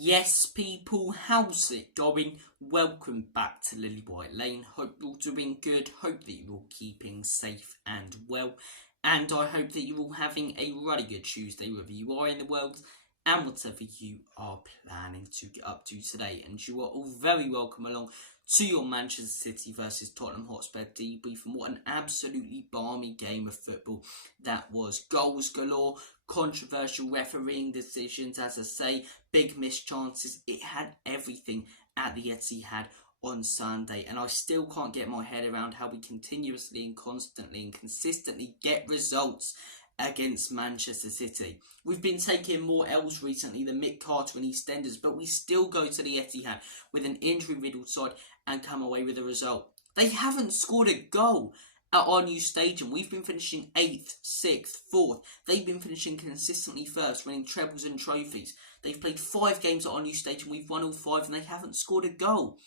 Yes, people, how's it going? Welcome back to Lily White Lane. Hope you're doing good. Hope that you're all keeping safe and well. And I hope that you're all having a really good Tuesday, wherever you are in the world, and whatever you are planning to get up to today. And you are all very welcome along to your Manchester City versus Tottenham Hotspur debrief. And what an absolutely balmy game of football that was. Goals galore, controversial refereeing decisions, as I say, big missed chances. It had everything at the Etihad on Sunday, and I still can't get my head around how we continuously and constantly and consistently get results against Manchester City. We've been taking more L's recently than Mick Carter and EastEnders, but we still go to the Etihad with an injury-riddled side and come away with a result. They haven't scored a goal at our new stadium. We've been finishing 8th, 6th, 4th. They've been finishing consistently first, winning trebles and trophies. They've played 5 games at our new stadium. We've won all 5 and they haven't scored a goal.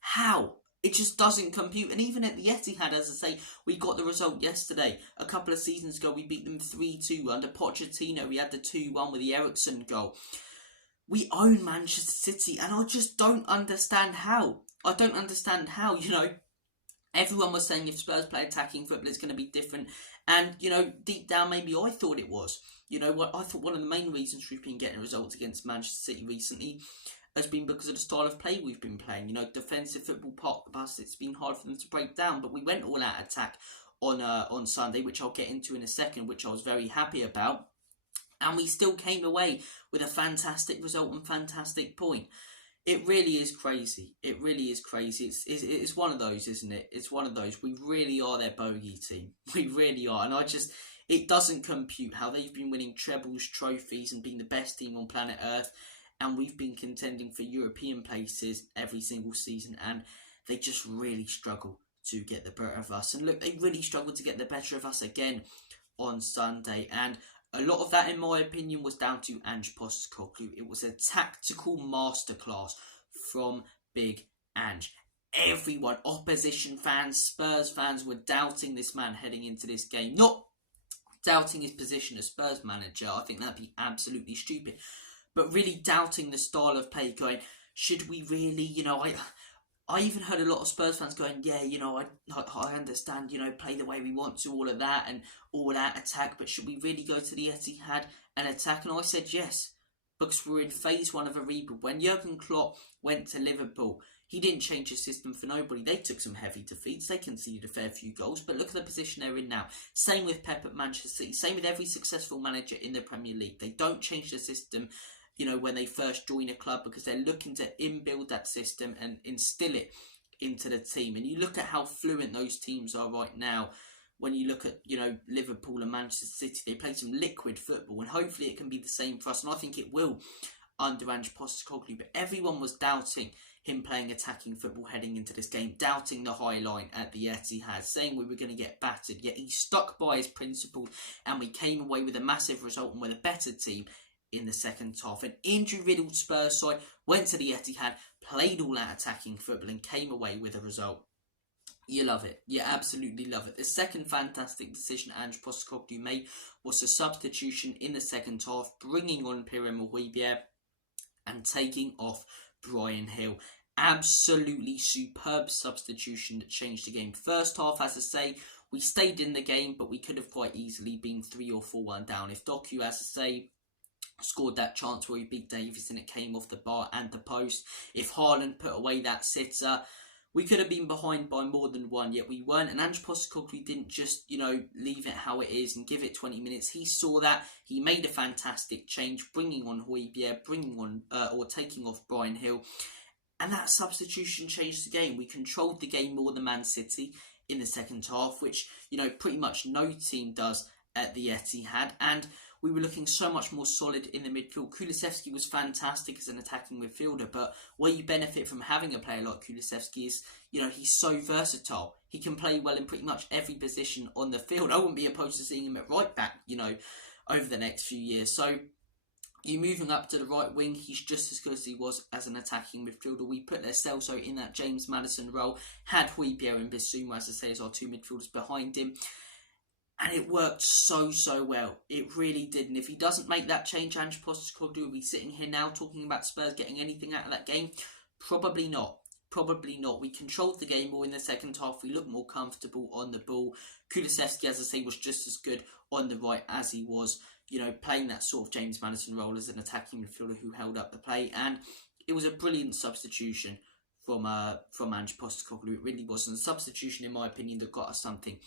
How? It just doesn't compute. And even at the Etihad, as I say, we got the result yesterday. A couple of seasons ago, we beat them 3-2. Under Pochettino, we had the 2-1 with the Ericsson goal. We own Manchester City, and I just don't understand how. I don't understand how, Everyone was saying if Spurs play attacking football, it's going to be different. And, deep down, maybe I thought it was. I thought one of the main reasons we've been getting results against Manchester City recently has been because of the style of play we've been playing. Defensive football, park the bus, it's been hard for them to break down. But we went all out attack on Sunday, which I'll get into in a second, which I was very happy about. And we still came away with a fantastic result and fantastic point. It really is crazy. It really is crazy. It's one of those, isn't it? It's one of those. We really are their bogey team. We really are. And it doesn't compute how they've been winning trebles, trophies, and being the best team on planet Earth. And we've been contending for European places every single season. And they just really struggle to get the better of us. And look, they really struggled to get the better of us again on Sunday. And a lot of that, in my opinion, was down to Ange. It was a tactical masterclass from Big Ange. Everyone, opposition fans, Spurs fans, were doubting this man heading into this game. Not doubting his position as Spurs manager. I think that'd be absolutely stupid. But really doubting the style of play, going, should we really, I even heard a lot of Spurs fans going, I understand, play the way we want to, all of that, and all that attack, but should we really go to the Etihad and attack? And I said yes, because we're in phase 1 of a rebuild. When Jurgen Klopp went to Liverpool, he didn't change his system for nobody. They took some heavy defeats, they conceded a fair few goals, but look at the position they're in now. Same with Pep at Manchester City, same with every successful manager in the Premier League. They don't change the system when they first join a club, because they're looking to inbuild that system and instill it into the team. And you look at how fluent those teams are right now. When you look at, Liverpool and Manchester City, they play some liquid football, and hopefully it can be the same for us. And I think it will under Ange Postecoglou. But everyone was doubting him playing attacking football heading into this game, doubting the high line at the Etihad, saying we were going to get battered. Yet he stuck by his principles, and we came away with a massive result and with a better team in the second half. An injury-riddled Spurs side went to the Etihad, played all out attacking football, and came away with a result. You love it. You absolutely love it. The second fantastic decision Ange Postecoglou made was a substitution in the second half, bringing on Pierre-Emile Højbjerg and taking off Bryan Gil. Absolutely superb substitution that changed the game. First half, as I say, we stayed in the game, but we could have quite easily been 3 or 4-1 down. If Doku, as I say, scored that chance where he beat Davies and it came off the bar and the post, if Haaland put away that sitter, we could have been behind by more than 1, yet we weren't. And Ange Postecoglou didn't just, leave it how it is and give it 20 minutes. He saw that. He made a fantastic change, bringing on Højbjerg, taking off Bryan Gil. And that substitution changed the game. We controlled the game more than Man City in the second half, which, pretty much no team does at the Etihad. And we were looking so much more solid in the midfield. Kulusevski was fantastic as an attacking midfielder, but where you benefit from having a player like Kulusevski is, he's so versatile. He can play well in pretty much every position on the field. I wouldn't be opposed to seeing him at right back, over the next few years. So you moving up to the right wing, he's just as good as he was as an attacking midfielder. We put Celso in that James Maddison role, had Højbjerg and Bissouma, as I say, as our 2 midfielders behind him. And it worked so well. It really did. And if he doesn't make that change, Ange Postecoglou will be sitting here now talking about Spurs getting anything out of that game. Probably not. Probably not. We controlled the game more in the second half. We looked more comfortable on the ball. Kulusevski, as I say, was just as good on the right as he was, playing that sort of James Maddison role as an attacking midfielder who held up the play. And it was a brilliant substitution from Ange Postecoglou. It really was. And a substitution, in my opinion, that got us something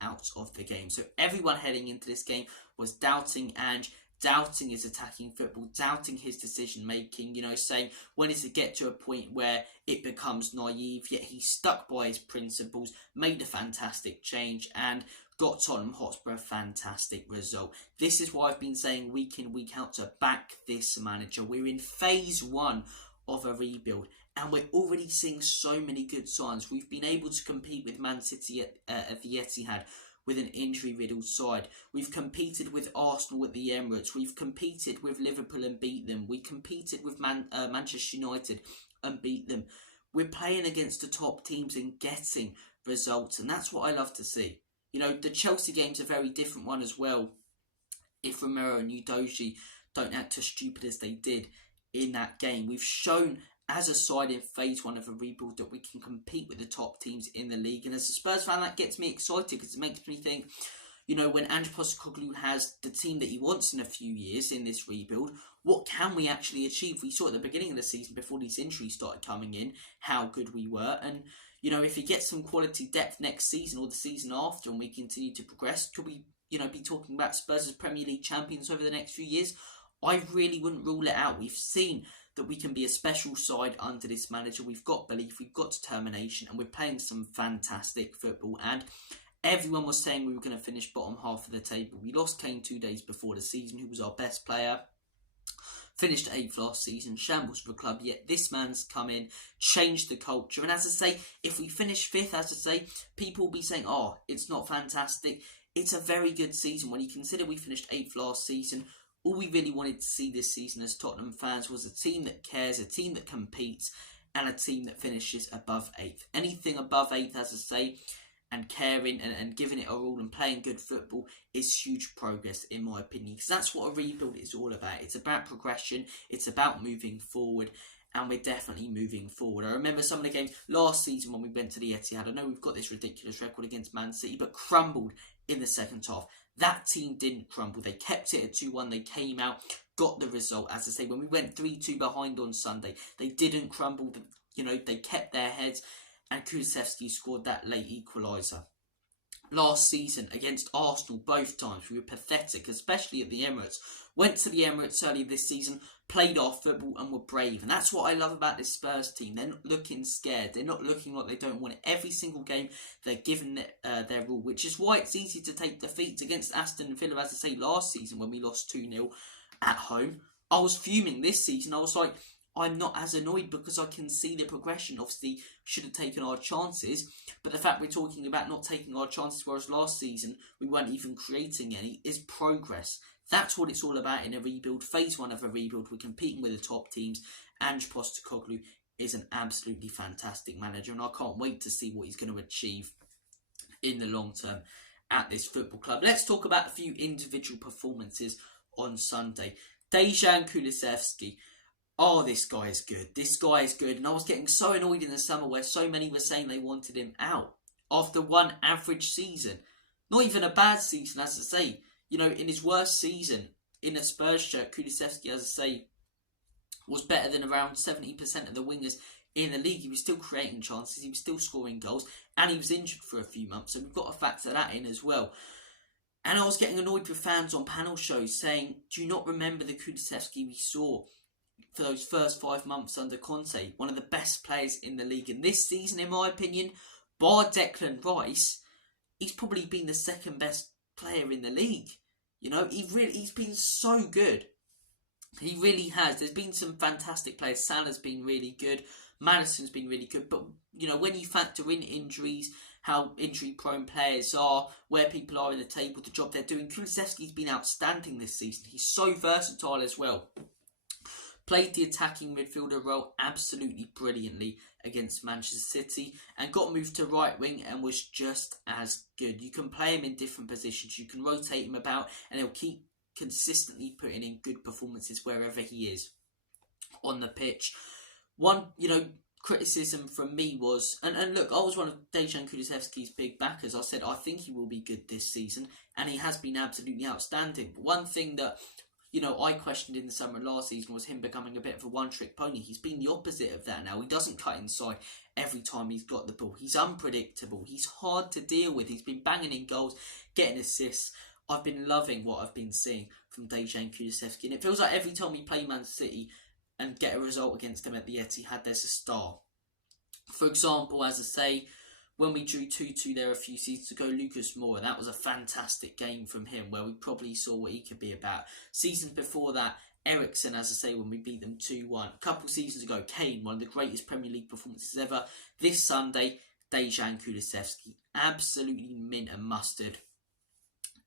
out of the game. So everyone heading into this game was doubting Ange, doubting his attacking football, doubting his decision making, saying, when does it get to a point where it becomes naive? Yet he stuck by his principles, made a fantastic change, and got Tottenham Hotspur a fantastic result. This is why I've been saying week in, week out to back this manager. We're in phase 1 of a rebuild, and we're already seeing so many good signs. We've been able to compete with Man City at the Etihad with an injury-riddled side. We've competed with Arsenal at the Emirates. We've competed with Liverpool and beat them. We competed with Manchester United and beat them. We're playing against the top teams and getting results, and that's what I love to see. The Chelsea game's a very different one as well. If Romero and Udogie don't act as stupid as they did in that game. We've shown as a side in phase 1 of a rebuild that we can compete with the top teams in the league. And as a Spurs fan, that gets me excited because it makes me think, when Ange Postecoglou has the team that he wants in a few years in this rebuild, what can we actually achieve? We saw at the beginning of the season, before these injuries started coming in, how good we were. And, if he gets some quality depth next season or the season after and we continue to progress, could we, be talking about Spurs as Premier League champions over the next few years? I really wouldn't rule it out. We've seen that we can be a special side under this manager. We've got belief, we've got determination, and we're playing some fantastic football. And everyone was saying we were going to finish bottom half of the table. We lost Kane 2 days before the season, who was our best player. Finished 8th last season, shambles for the club, yet this man's come in, changed the culture. And as I say, if we finish 5th, as I say, people will be saying, oh, it's not fantastic. It's a very good season. When you consider we finished 8th last season, all we really wanted to see this season as Tottenham fans was a team that cares, a team that competes, and a team that finishes above 8th. Anything above 8th, as I say, and caring and giving it our all and playing good football is huge progress, in my opinion. Because that's what a rebuild is all about. It's about progression. It's about moving forward. And we're definitely moving forward. I remember some of the games last season when we went to the Etihad. I know we've got this ridiculous record against Man City, but crumbled in the second half. That team didn't crumble. They kept it at 2-1. They came out, got the result. As I say, when we went 3-2 behind on Sunday, they didn't crumble. They kept their heads, and Kulusevski scored that late equaliser. Last season against Arsenal, both times, we were pathetic, especially at the Emirates. Went to the Emirates early this season, played our football and were brave. And that's what I love about this Spurs team. They're not looking scared. They're not looking like they don't want it. Every single game, they're giving their all, which is why it's easy to take defeats against Aston Villa, as I say, last season when we lost 2-0 at home. I was fuming this season. I was like, I'm not as annoyed because I can see the progression. Obviously, should have taken our chances. But the fact we're talking about not taking our chances, whereas last season we weren't even creating any, is progress. That's what it's all about in a rebuild. Phase 1 of a rebuild. We're competing with the top teams. Ange Postecoglou is an absolutely fantastic manager. And I can't wait to see what he's going to achieve in the long term at this football club. Let's talk about a few individual performances on Sunday. Dejan Kulusevski. Oh, this guy is good. This guy is good. And I was getting so annoyed in the summer where so many were saying they wanted him out after one average season. Not even a bad season, as I say. In his worst season in a Spurs shirt, Kulusevski, as I say, was better than around 70% of the wingers in the league. He was still creating chances. He was still scoring goals. And he was injured for a few months. So we've got to factor that in as well. And I was getting annoyed with fans on panel shows saying, do you not remember the Kulusevski we saw for those first 5 months under Conte? One of the best players in the league. And this season, in my opinion, bar Declan Rice, he's probably been the second best player in the league. He's been so good. He really has. There's been some fantastic players. Salah's been really good. Maddison's been really good. But, when you factor in injuries, how injury-prone players are, where people are in the table, the job they're doing, Kulusevski's been outstanding this season. He's so versatile as well. Played the attacking midfielder role absolutely brilliantly against Manchester City and got moved to right wing and was just as good. You can play him in different positions, you can rotate him about, and he'll keep consistently putting in good performances wherever he is on the pitch. One, criticism from me was, and look, I was one of Dejan Kulusevski's big backers. I said I think he will be good this season, and he has been absolutely outstanding. But one thing that I questioned in the summer of last season was him becoming a bit of a one-trick pony. He's been the opposite of that now. He doesn't cut inside every time he's got the ball. He's unpredictable. He's hard to deal with. He's been banging in goals, getting assists. I've been loving what I've been seeing from Dejan Kulusevski, and it feels like every time we play Man City and get a result against them at the Etihad, there's a star. For example, as I say, when we drew 2-2 there a few seasons ago, Lucas Moura, that was a fantastic game from him where we probably saw what he could be about. Seasons before that, Eriksen, as I say, when we beat them 2-1. A couple seasons ago, Kane, one of the greatest Premier League performances ever. This Sunday, Dejan Kulusevski, absolutely mint and mustard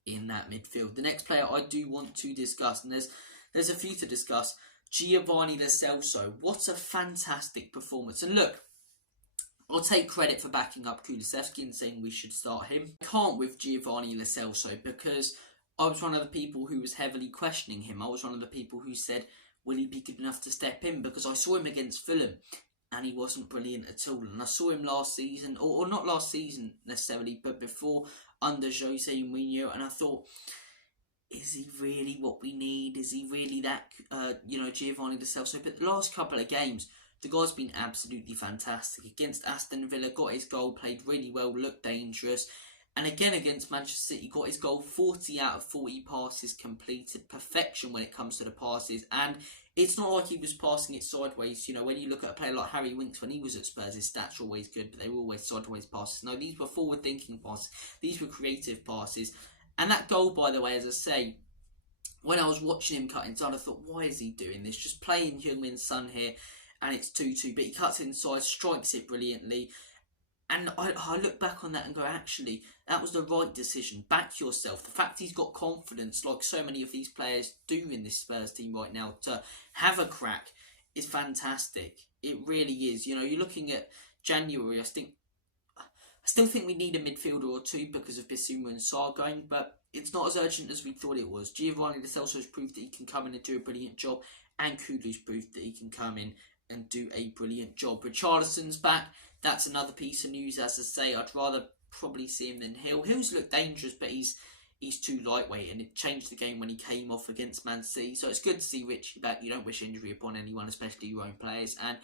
in that midfield. The next player I do want to discuss, and there's a few to discuss, Giovanni Lo Celso. What a fantastic performance. And look, I'll take credit for backing up Kulusevski and saying we should start him. I can't with Giovanni Lo Celso because I was one of the people who was heavily questioning him. I was one of the people who said, will he be good enough to step in? Because I saw him against Fulham and he wasn't brilliant at all. And I saw him last season, or not last season necessarily, but before, under Jose Mourinho, and I thought, is he really what we need? Is he really that, Giovanni Lo Celso? But the last couple of games, the guy's been absolutely fantastic. Against Aston Villa, got his goal, played really well, looked dangerous. And again against Manchester City, got his goal, 40 out of 40 passes completed. Perfection when it comes to the passes. And it's not like he was passing it sideways. When you look at a player like Harry Winks, when he was at Spurs, his stats were always good, but they were always sideways passes. No, these were forward-thinking passes. These were creative passes. And that goal, by the way, as I say, when I was watching him cut inside, I thought, why is he doing this? Just playing Heung-min Son here, and it's 2-2. But he cuts inside, strikes it brilliantly. And I look back on that and go, actually, that was the right decision. Back yourself. The fact he's got confidence, like so many of these players do in this Spurs team right now, to have a crack is fantastic. It really is. You're looking at January, I still think we need a midfielder or two because of Bissouma and Sarr going, but it's not as urgent as we thought it was. Giovanni Lo Celso has proved that he can come in and do a brilliant job, and Kudus proved that he can come in and do a brilliant job. Richarlison's back. That's another piece of news. As I say, I'd rather probably see him than Hill. Hill's looked dangerous, but he's too lightweight, and it changed the game when he came off against Man City. So it's good to see Richie back. You don't wish injury upon anyone, especially your own players. And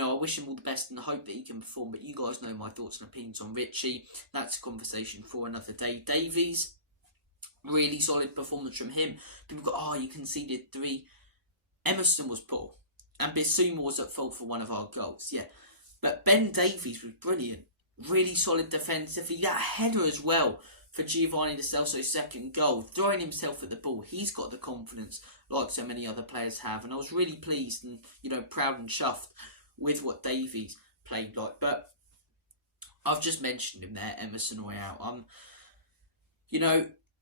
I wish him all the best and hope that he can perform. But you guys know my thoughts and opinions on Richie. That's a conversation for another day. Davies, really solid performance from him. People go, you conceded 3. Emerson was poor, and Bissouma was at fault for one of our goals. Yeah. But Ben Davies was brilliant. Really solid defensively. That header as well for Giovanni Lo Celso's second goal. Throwing himself at the ball. He's got the confidence like so many other players have. And I was really pleased and, proud and chuffed with what Davies played like. But I've just mentioned him there, Emerson Royale.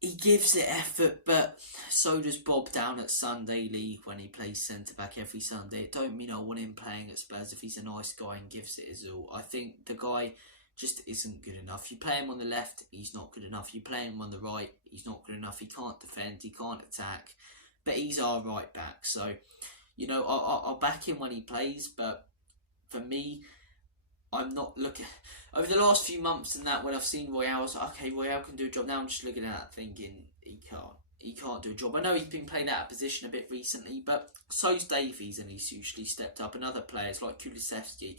He gives it effort, but so does Bob down at Sunday League when he plays centre-back every Sunday. It don't mean I want him playing at Spurs if he's a nice guy and gives it his all. I think the guy just isn't good enough. You play him on the left, he's not good enough. You play him on the right, he's not good enough. He can't defend, he can't attack. But he's our right back. So, I'll back him when he plays, but for me, I'm not looking... Over the last few months and that, when I've seen Royale, I was like, okay, Royale can do a job. Now I'm just looking at that thinking, he can't do a job. I know he's been playing out of position a bit recently, but so's Davies, and he's usually stepped up. And other players like Kulusevski,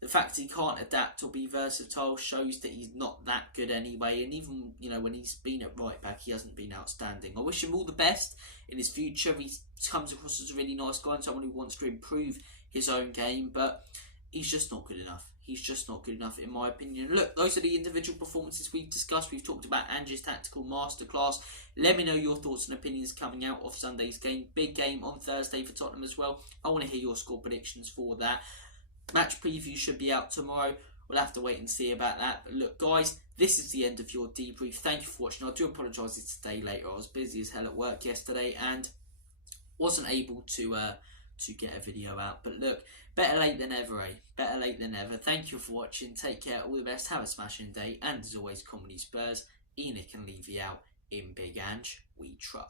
the fact he can't adapt or be versatile shows that he's not that good anyway. And even, when he's been at right back, he hasn't been outstanding. I wish him all the best in his future. He comes across as a really nice guy and someone who wants to improve his own game, but he's just not good enough. He's just not good enough, in my opinion. Look, those are the individual performances we've discussed. We've talked about Ange's tactical masterclass. Let me know your thoughts and opinions coming out of Sunday's game. Big game on Thursday for Tottenham as well. I want to hear your score predictions for that. Match preview should be out tomorrow. We'll have to wait and see about that. But look, guys, this is the end of your debrief. Thank you for watching. I do apologise it's a day later. I was busy as hell at work yesterday and wasn't able to to get a video out. But look, better late than ever, eh? Better late than ever. Thank you for watching. Take care. All the best. Have a smashing day. And as always, Comedy Spurs. Enoch can leave you out in Big Ange. We trust.